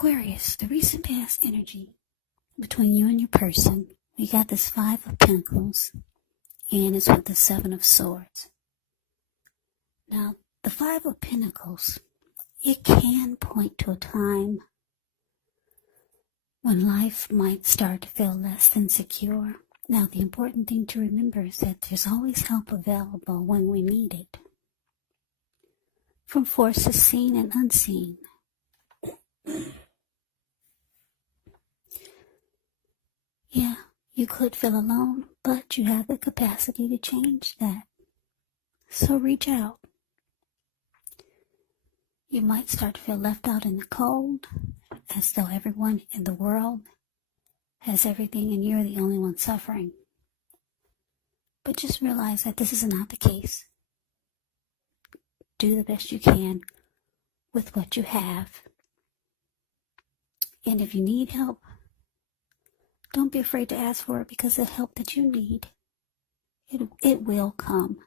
Aquarius, the recent past energy between you and your person. We got this 5 of Pentacles, and it's with the 7 of Swords. Now, the 5 of Pentacles, it can point to a time when life might start to feel less than secure. Now, the important thing to remember is that there's always help available when we need it, from forces seen and unseen. Yeah, you could feel alone, but you have the capacity to change that. So reach out. You might start to feel left out in the cold, as though everyone in the world has everything and you're the only one suffering. But just realize that this is not the case. Do the best you can with what you have. And if you need help, don't be afraid to ask for it, because the help that you need, it will come.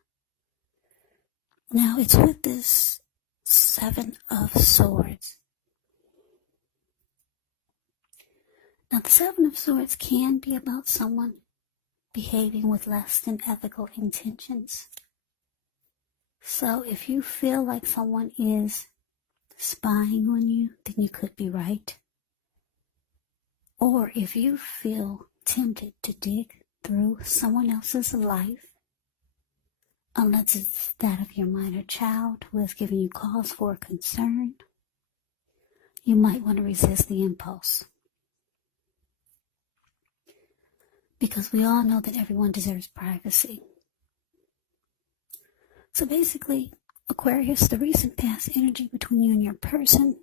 Now, it's with this 7 of Swords. Now, the 7 of Swords can be about someone behaving with less than ethical intentions. So if you feel like someone is spying on you, then you could be right. Or if you feel tempted to dig through someone else's life, unless it's that of your minor child who has given you cause for concern, you might want to resist the impulse. Because we all know that everyone deserves privacy. So basically, Aquarius, the recent past energy between you and your person,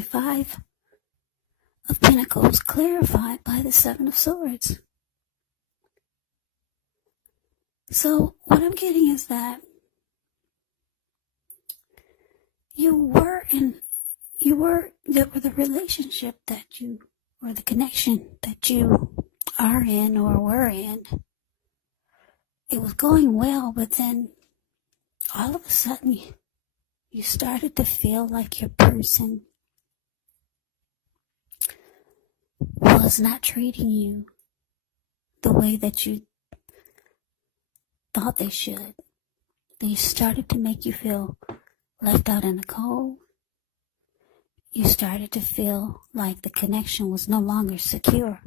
5 of Pentacles, clarified by the 7 of Swords. So what I'm getting is that the relationship that you, or the connection that you are in or were in, it was going well, but then all of a sudden you started to feel like your person was not treating you the way that you thought they should. They started to make you feel left out in the cold. You started to feel like the connection was no longer secure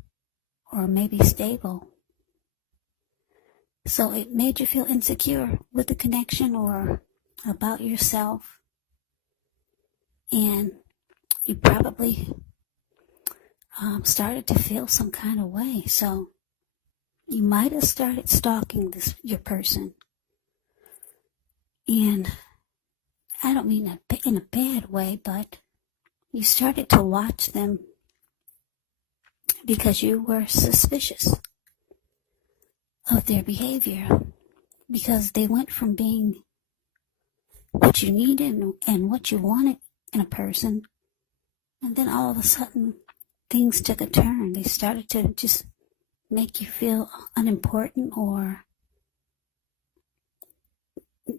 or maybe stable. So it made you feel insecure with the connection or about yourself. And you probably started to feel some kind of way. So you might have started stalking your person. And I don't mean that in a bad way, but you started to watch them because you were suspicious of their behavior, because they went from being what you needed and what you wanted in a person, and then all of a sudden things took a turn. They started to just make you feel unimportant, or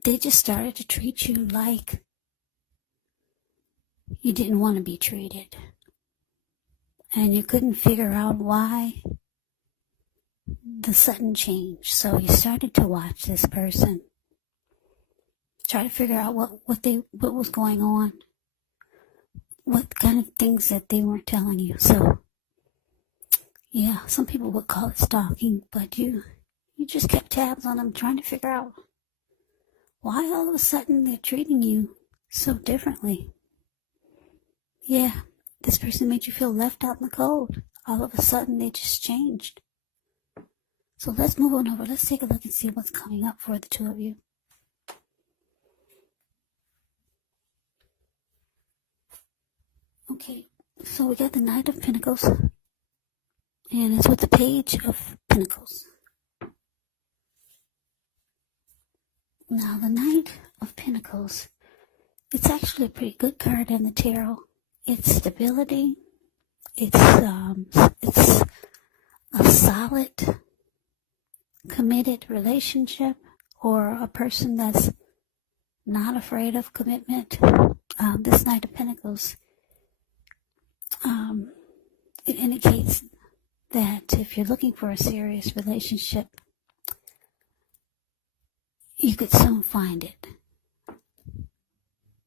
they just started to treat you like you didn't want to be treated. And you couldn't figure out why the sudden change. So you started to watch this person, try to figure out what was going on, what kind of things that they weren't telling you. So yeah, some people would call it stalking, but you just kept tabs on them, trying to figure out why all of a sudden they're treating you so differently. Yeah, this person made you feel left out in the cold. All of a sudden they just changed. So let's move on over. Let's take a look and see what's coming up for the two of you. Okay, so we got the Knight of Pentacles, and it's with the Page of Pentacles. Now, the Knight of Pentacles, it's actually a pretty good card in the tarot. It's stability. It's a solid, committed relationship, or a person that's not afraid of commitment, This Knight of Pentacles, it indicates that if you're looking for a serious relationship, you could soon find it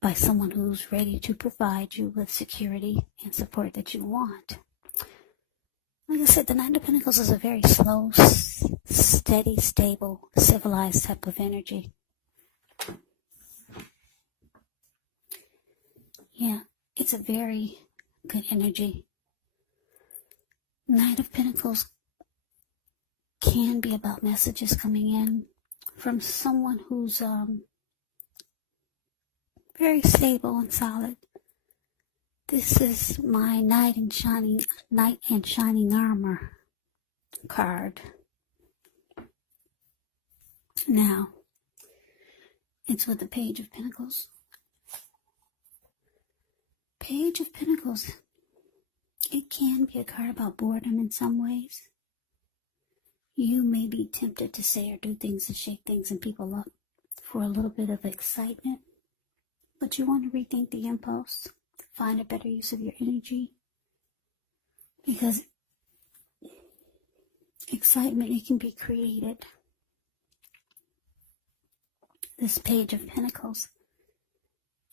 by someone who's ready to provide you with security and support that you want. Like I said, the Knight of Pentacles is a very slow, steady, stable, civilized type of energy. Yeah, it's a very good energy. Knight of Pentacles can be about messages coming in from someone who's very stable and solid. This is my Knight in Shining Armor card. Now, it's with the Page of Pentacles. Page of Pentacles, it can be a card about boredom in some ways. You may be tempted to say or do things to shake things and people up for a little bit of excitement, but you want to rethink the impulse, find a better use of your energy, because excitement, it can be created. This Page of Pentacles,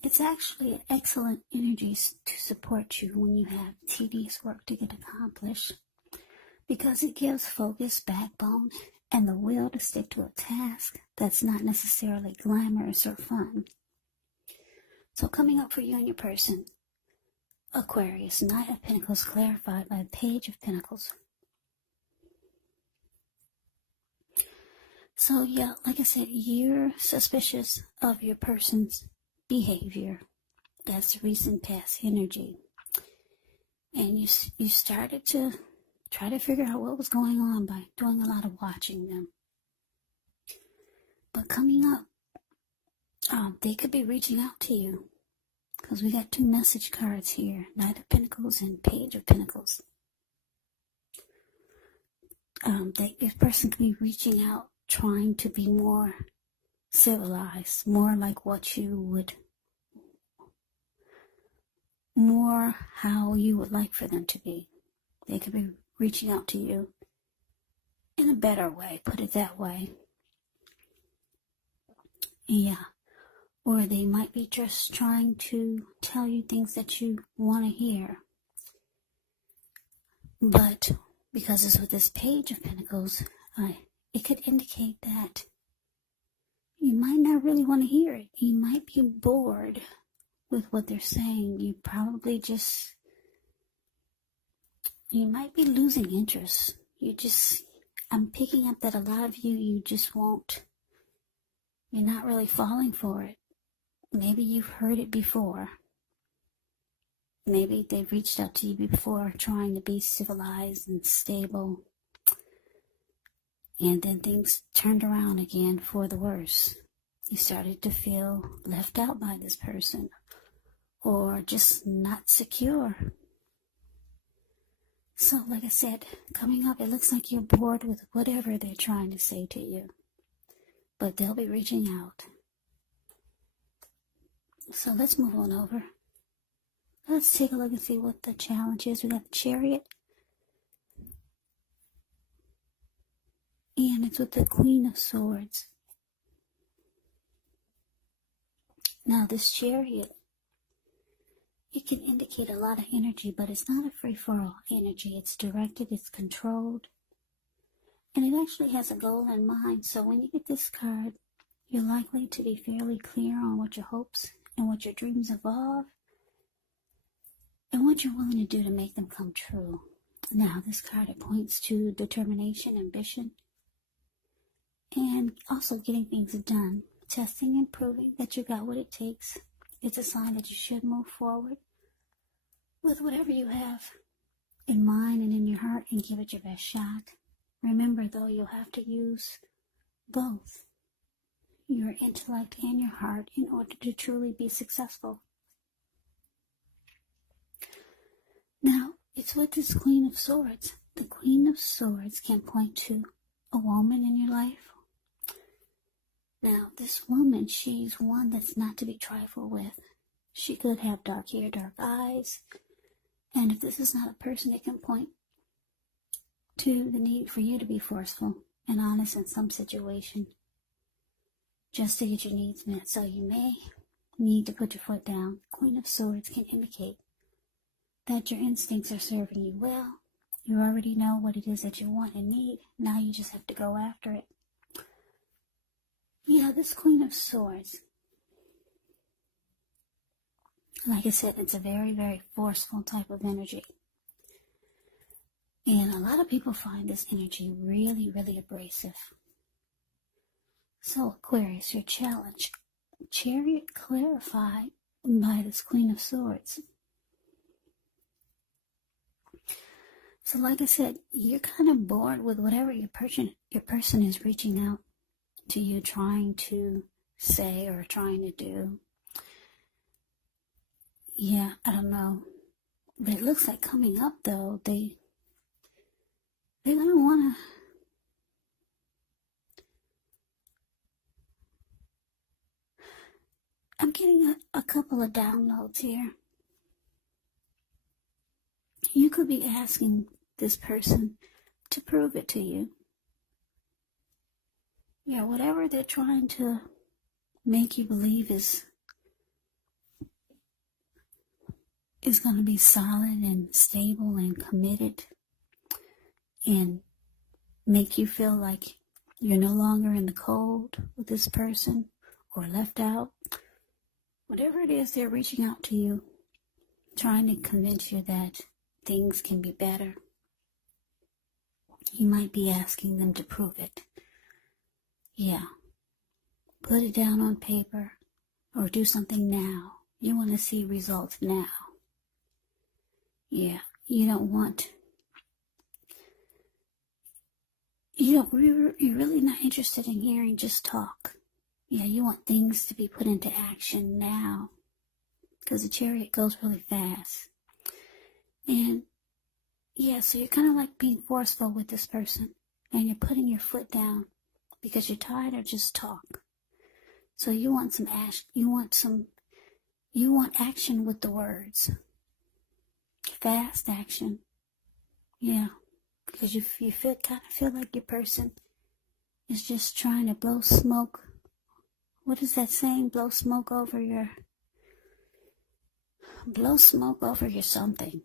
it's actually an excellent energy to support you when you have tedious work to get accomplished, because it gives focus, backbone, and the will to stick to a task that's not necessarily glamorous or fun. So coming up for you and your person, Aquarius, Knight of Pentacles clarified by the Page of Pentacles. So yeah, like I said, you're suspicious of your person's behavior. That's recent past energy. And you started to try to figure out what was going on by doing a lot of watching them. But coming up, they could be reaching out to you, because we got two message cards here, Knight of Pentacles and Page of Pentacles. This person could be reaching out, trying to be more civilized, more like what you would, more how you would like for them to be. They could be reaching out to you in a better way, put it that way. Yeah. Or they might be just trying to tell you things that you want to hear. But because it's with this Page of Pentacles, it could indicate that you might not really want to hear it. You might be bored with what they're saying. You might be losing interest. I'm picking up that a lot of you just won't, you're not really falling for it. Maybe you've heard it before. Maybe they've reached out to you before trying to be civilized and stable. And then things turned around again for the worse. You started to feel left out by this person, or just not secure. So like I said, coming up, it looks like you're bored with whatever they're trying to say to you. But they'll be reaching out. So let's move on over. Let's take a look and see what the challenge is. We got the Chariot. And it's with the Queen of Swords. Now this Chariot, it can indicate a lot of energy, but it's not a free-for-all energy. It's directed, it's controlled, and it actually has a goal in mind. So when you get this card, you're likely to be fairly clear on what your hopes and what your dreams involve, and what you're willing to do to make them come true. Now this card, it points to determination, ambition, and also getting things done. Testing and proving that you got what it takes. It's a sign that you should move forward with whatever you have in mind and in your heart and give it your best shot. Remember though, you'll have to use both your intellect and your heart in order to truly be successful. Now, it's with this Queen of Swords. The Queen of Swords can point to a woman in your life. Now, this woman, she's one that's not to be trifled with. She could have dark hair, dark eyes. And if this is not a person, it can point to the need for you to be forceful and honest in some situation just to get your needs met. So you may need to put your foot down. Queen of Swords can indicate that your instincts are serving you well. You already know what it is that you want and need. Now you just have to go after it. Yeah, this Queen of Swords, like I said, it's a very, very forceful type of energy. And a lot of people find this energy really, really abrasive. So Aquarius, your challenge. Chariot clarified by this Queen of Swords. So like I said, you're kind of bored with whatever your person is reaching out to you, trying to say or trying to do. Yeah, I don't know. But it looks like coming up, though, they're going to want to... I'm getting a couple of downloads here. You could be asking this person to prove it to you. Yeah, whatever they're trying to make you believe is going to be solid and stable and committed and make you feel like you're no longer in the cold with this person or left out. Whatever it is, they're reaching out to you, trying to convince you that things can be better. You might be asking them to prove it. Yeah. Put it down on paper or do something now. You want to see results now. Yeah. You're really not interested in hearing just talk. Yeah, you want things to be put into action now. Because the Chariot goes really fast. And yeah, so you're kind of like being forceful with this person. And you're putting your foot down because you're tired of just talk. So you want some action. You want action with the words. Fast action. Yeah. Because you kind of feel like your person is just trying to blow smoke. What is that saying? Blow smoke over your something.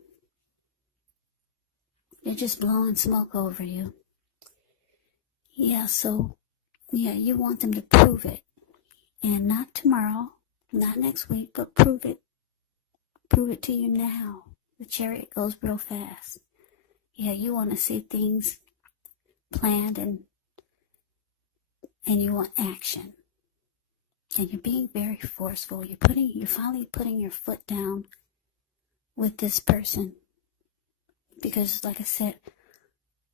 They're just blowing smoke over you. Yeah, so, yeah, you want them to prove it. And not tomorrow, not next week, but prove it. Prove it to you now. The Chariot goes real fast. Yeah, you want to see things planned and you want action. And you're being very forceful. You're finally putting your foot down with this person. Because, like I said,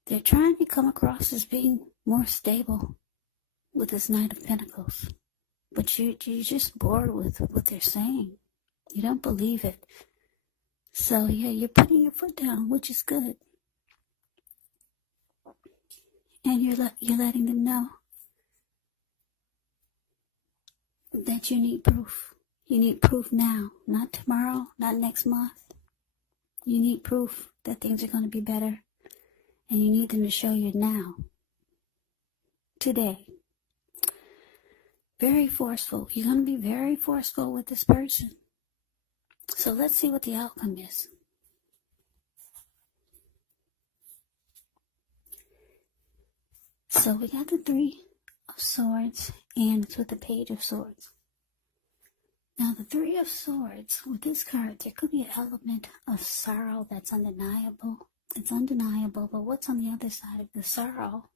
they're trying to come across as being more stable with this Knight of Pentacles. But you're just bored with what they're saying. You don't believe it. So, yeah, you're putting your foot down, which is good. And you're letting them know that you need proof. You need proof now, not tomorrow, not next month. You need proof that things are going to be better. And you need them to show you now. Today. Very forceful. You're going to be very forceful with this person. So let's see what the outcome is. So we got the Three of Swords, and it's with the Page of Swords. Now the Three of Swords, with this card, there could be an element of sorrow that's undeniable. It's undeniable, but what's on the other side of the sorrow?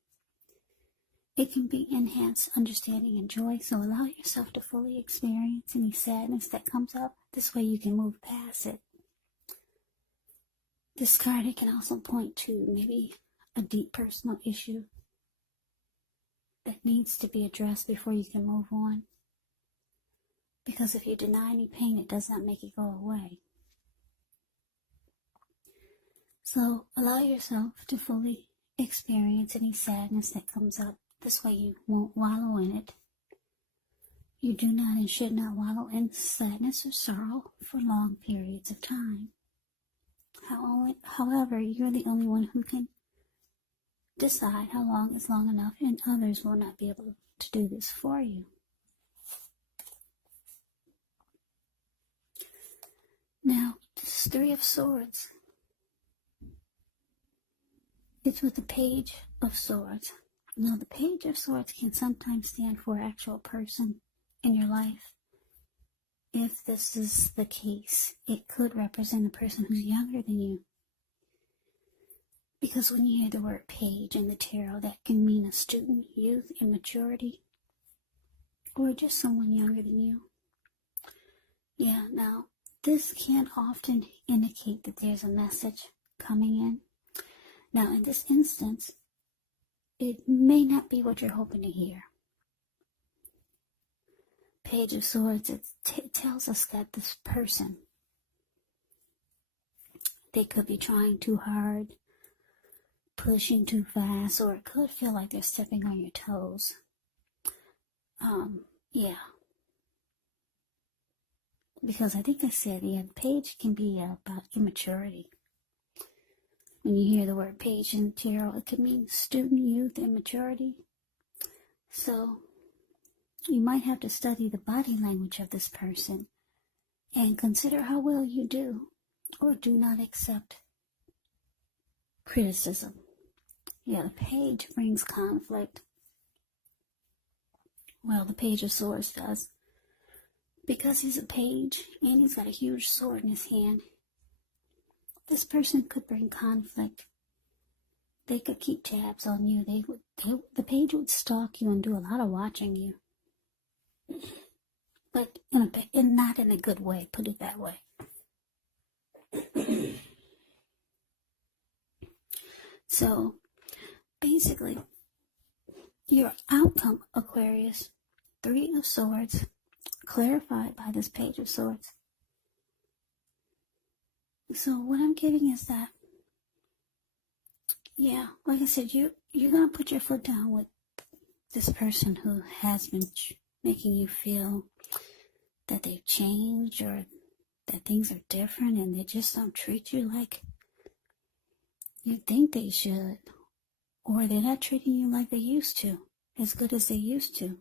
It can be enhanced understanding and joy, so allow yourself to fully experience any sadness that comes up. This way you can move past it. This card, it can also point to maybe a deep personal issue that needs to be addressed before you can move on. Because if you deny any pain, it does not make it go away. So allow yourself to fully experience any sadness that comes up. This way you won't wallow in it. You do not and should not wallow in sadness or sorrow for long periods of time. However, you're the only one who can decide how long is long enough, and others will not be able to do this for you. Now, this Three of Swords, it's with the Page of Swords. Now, the Page of Swords can sometimes stand for an actual person in your life. If this is the case, it could represent a person who's younger than you. Because when you hear the word page in the tarot, that can mean a student, youth, immaturity, or just someone younger than you. Yeah, now, this can often indicate that there's a message coming in. Now, in this instance, it may not be what you're hoping to hear. Page of Swords, it tells us that this person, they could be trying too hard, pushing too fast, or it could feel like they're stepping on your toes. Yeah. Because I think I said, the page can be about immaturity. When you hear the word page in tarot, it could mean student, youth, immaturity. So, you might have to study the body language of this person and consider how well you do or do not accept criticism. Yeah, the page brings conflict. Well, the Page of Swords does. Because he's a page and he's got a huge sword in his hand, this person could bring conflict. They could keep tabs on you. The page would stalk you and do a lot of watching you. But not in a good way, put it that way. So, basically, your outcome, Aquarius, Three of Swords, clarified by this Page of Swords. So what I'm getting is that, yeah, like I said, you're going to put your foot down with this person who has been making you feel that they've changed or that things are different and they just don't treat you like you think they should, or they're not treating you like they used to, as good as they used to.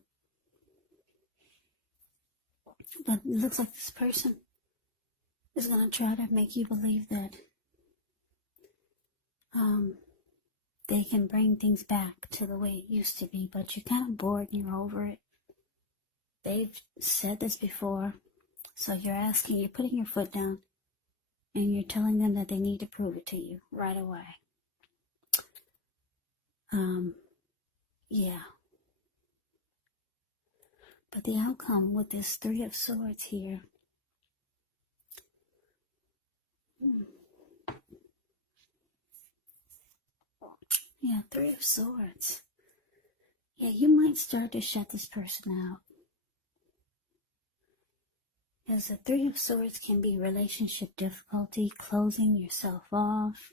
But it looks like this person is going to try to make you believe that they can bring things back to the way it used to be, but you're kind of bored and you're over it. They've said this before, so you're putting your foot down, and you're telling them that they need to prove it to you right away. Yeah. But the outcome with this Three of Swords here, yeah, Three of Swords. Yeah, you might start to shut this person out. As the Three of Swords can be relationship difficulty, closing yourself off.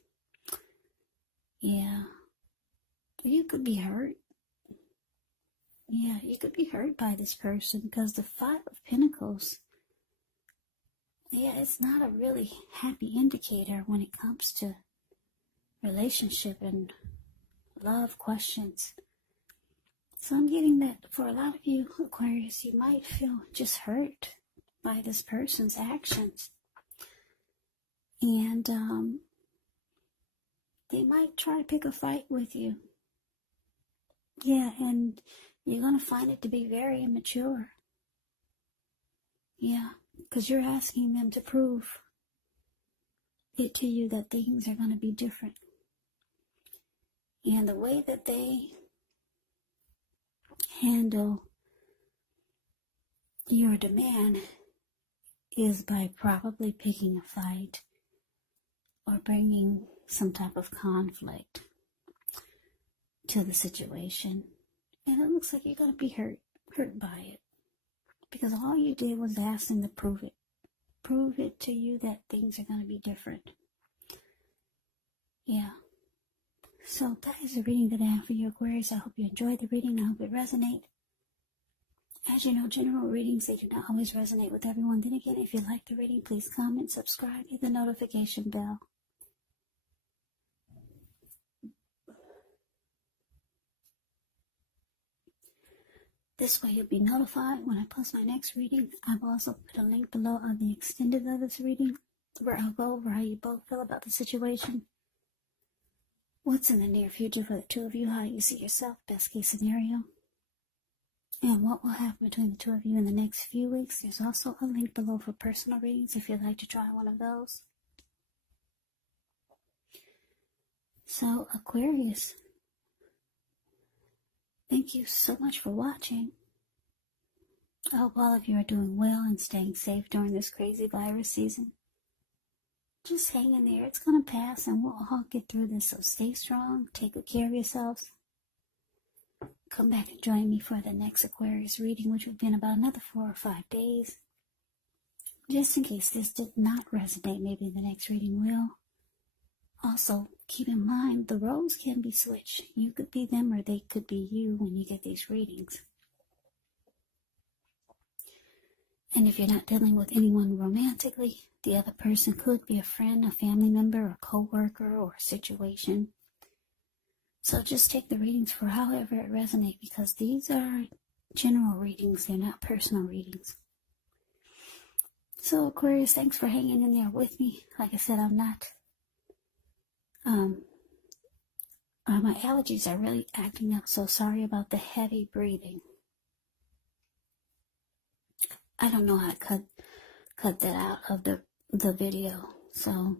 Yeah. You could be hurt. Yeah, you could be hurt by this person because the Five of Pentacles, yeah, it's not a really happy indicator when it comes to relationship and love questions. So I'm getting that for a lot of you, Aquarius, you might feel just hurt by this person's actions. And they might try to pick a fight with you. Yeah, and you're going to find it to be very immature. Yeah, because you're asking them to prove it to you that things are going to be different. And the way that they handle your demand is by probably picking a fight or bringing some type of conflict to the situation. And it looks like you're going to be hurt by it. Because all you did was ask them to prove it. Prove it to you that things are going to be different. Yeah. So that is the reading that I have for you, Aquarius. I hope you enjoyed the reading. I hope it resonated. As you know, general readings, they do not always resonate with everyone. Then again, if you like the reading, please comment, subscribe, hit the notification bell. This way you'll be notified when I post my next reading. I've also put a link below of the extended of this reading, where I'll go over how you both feel about the situation. What's in the near future for the two of you, how you see yourself, best case scenario. And what will happen between the two of you in the next few weeks. There's also a link below for personal readings if you'd like to try one of those. So, Aquarius, thank you so much for watching. I hope all of you are doing well and staying safe during this crazy virus season. Just hang in there. It's going to pass and we'll all get through this. So stay strong. Take good care of yourselves. Come back and join me for the next Aquarius reading, which will be in about another 4 or 5 days. Just in case this did not resonate, maybe the next reading will. Also, keep in mind, the roles can be switched. You could be them or they could be you when you get these readings. And if you're not dealing with anyone romantically, the other person could be a friend, a family member, a co-worker, or a situation. So just take the readings for however it resonates, because these are general readings. They're not personal readings. So Aquarius, thanks for hanging in there with me. Like I said, I'm not... my allergies are really acting up, so sorry about the heavy breathing. I don't know how to cut that out of the video. So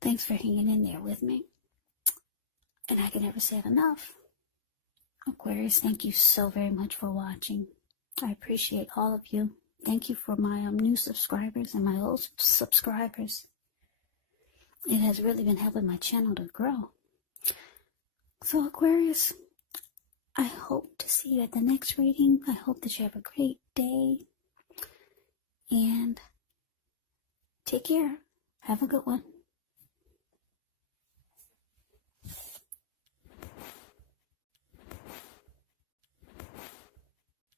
thanks for hanging in there with me. And I can never say it enough. Aquarius, thank you so very much for watching. I appreciate all of you. Thank you for my new subscribers and my old subscribers. It has really been helping my channel to grow. So Aquarius, I hope to see you at the next reading. I hope that you have a great day. And take care. Have a good one.